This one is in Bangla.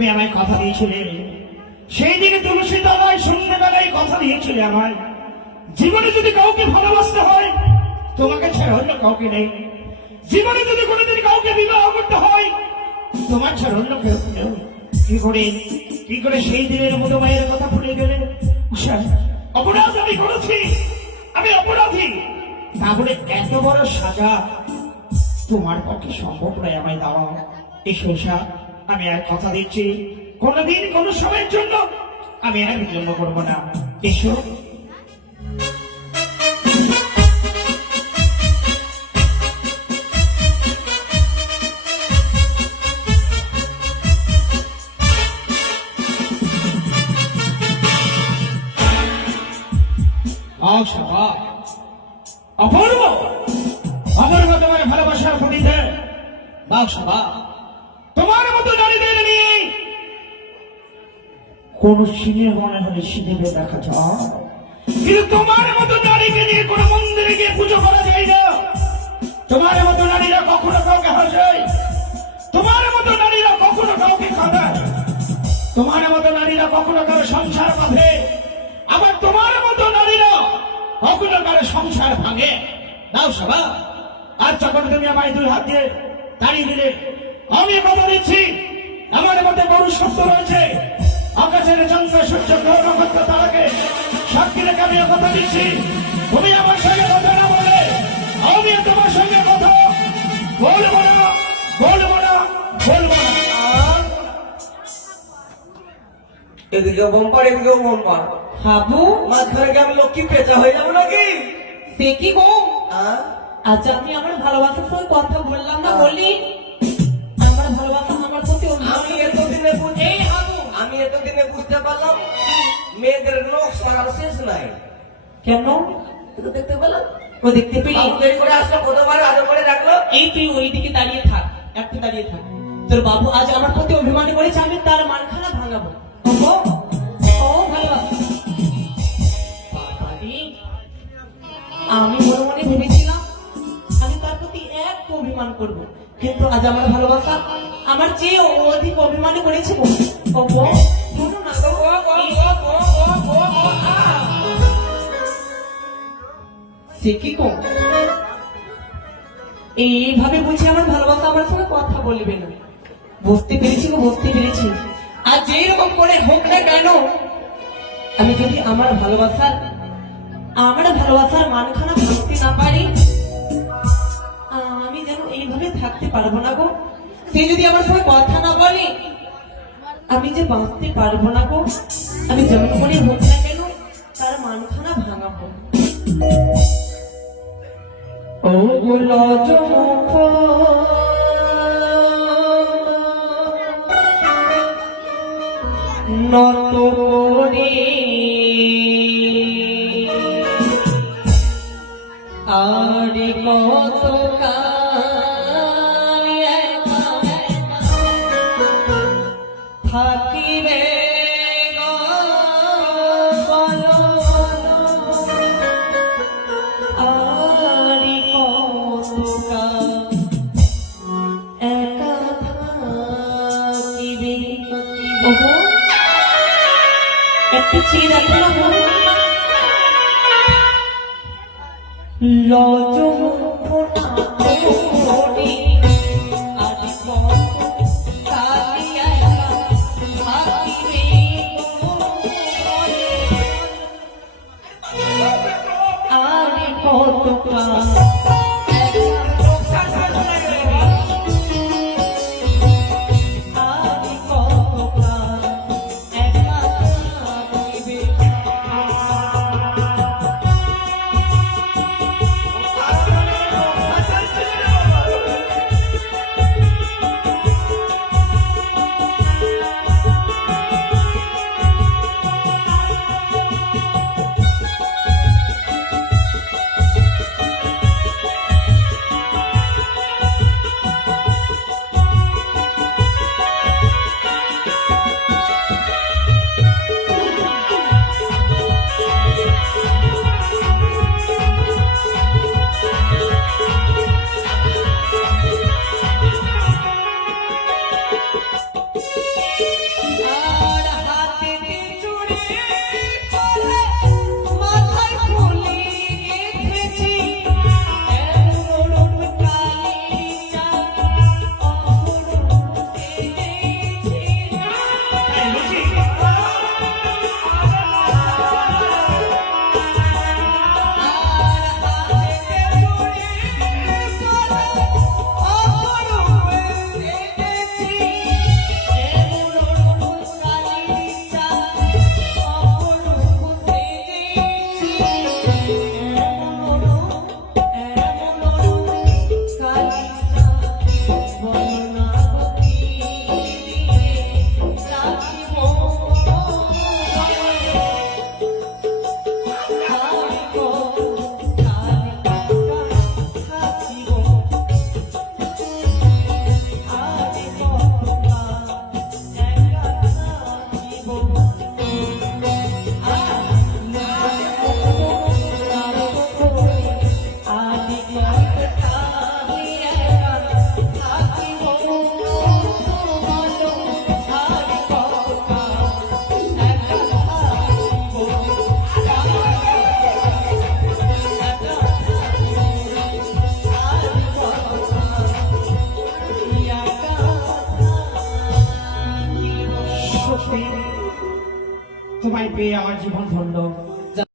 তুমি আমায় কথা দিয়েছিলে, সেই দিনে তুলসী তলায় সন্ধ্যেবেলায় কথা দিয়েছিলে আমায়, জীবনে যদি কাউকে ভালোবাসতে হয় তোমাকে ছাড়া অন্য কাউকে নেই, জীবনে যদি কোনোদিন কাউকে বিবাহ করতে হয় তোমার ছাড়া অন্য কেউ নেই। কি করে সেই দিনের মতো মায়ের কথা ভুলে গেলে? উষা, অপরাধ আমি করেছি, আমি অপরাধী, তাহলে এত বড় সাজা তোমার পক্ষে সম্ভব নয় আমায় দেওয়া। এসো উষা, আমি আর কথা দিচ্ছি কোনোদিন কোনো সময়ের জন্য আমি আর বিলম্ব করবো না। এসো। অপূর্ব অপূর্ব তোমার ভালোবাসার প্রতিতে তোমার মতো নারীদের নিয়ে কোন সিনে মনে হলে সিনেমে দেখা যায়, কিন্তু তোমার মতো নারীকে নিয়ে কোন মন্দিরে গিয়ে পুজো করা যায় না। তোমার মতো নারীরা কখনো কাউকে হাসায়, তোমার মতো নারীরা কখনো কাউকে কাঁদায়, তোমার মতো নারীরা কখনো কারো সংসার বাঁধে, আবার তোমার মতো নারীরা কখনো কারো সংসার ভাঙে। দাও সভা, আর যখন তুমি আমায় দুই হাত দিয়ে দাঁড়িয়ে দিলে, আমি কথা দিচ্ছি আমার মধ্যে বড় শব্দ রয়েছে, আকাশের চন্দ্র সূর্য গ্রহ নক্ষত্র তারাকে সাক্ষী রেখে আমি কথা দিচ্ছি, তুমি আমার সঙ্গে কথা না বলে আমি তোমার সঙ্গে কথা বলবো না, বলবো না, বলবো না। এদিকেও বম্পার এদিকেও বম্পার, হাবু মাঝখানে কি আমি লক্ষ্মী পেঁচা হয়ে যাবো নাকি? সে কি গো? আজ আমি আমার ভালোবাসার সঙ্গে কথা বললাম না, বলি আমার ভালোবাসা আমার প্রতি আমি এতদিনে বুঝতে পারলাম মেয়েদের নখ সারার শেষ নাই। কেন? দেখতে পেলাম ও দেখতে পেলি দেরি করে আসলো, কতবার আদর করে রাখলো। এই তুই ওইদিকে দাঁড়িয়ে থাক, একটু দাঁড়িয়ে থাক। তোর বাবু আজ আমার প্রতি অভিমান করেছে, আমি তার মানখানা ভাঙাবো। ও ভালোবাসা, আমি মনে মনে ভেবেছিলাম আমি তার প্রতি এক অভিমান করব, কিন্তু আজ আমার ভালোবাসা আমার চেয়ে অধিক অভিমান করেছে। সে কি কম এইভাবে বলছি আমার ভালোবাসা আমার সঙ্গে কথা বলবে না। বুঝতে পেরেছি গো, বুঝতে পেরেছি। আর যেই রকম করে হোক না কেন, আমি যদি আমার ভালোবাসার মানখানা ভাঙতে না পারি, আমি যেন এইভাবে থাকতে পারবো না গো। সে যদি আমার সঙ্গে কথা না বলে আমি যে বাঁচতে পারবো না গো। আমি যেমন করে হোক না কেন তার মানখানা ভাঙাবো। ও লজমুখ নত করে আর কত থাকিবে একটু চেয়ে দেখো না তোমায় পেয়ে আমার জীবন ধন্য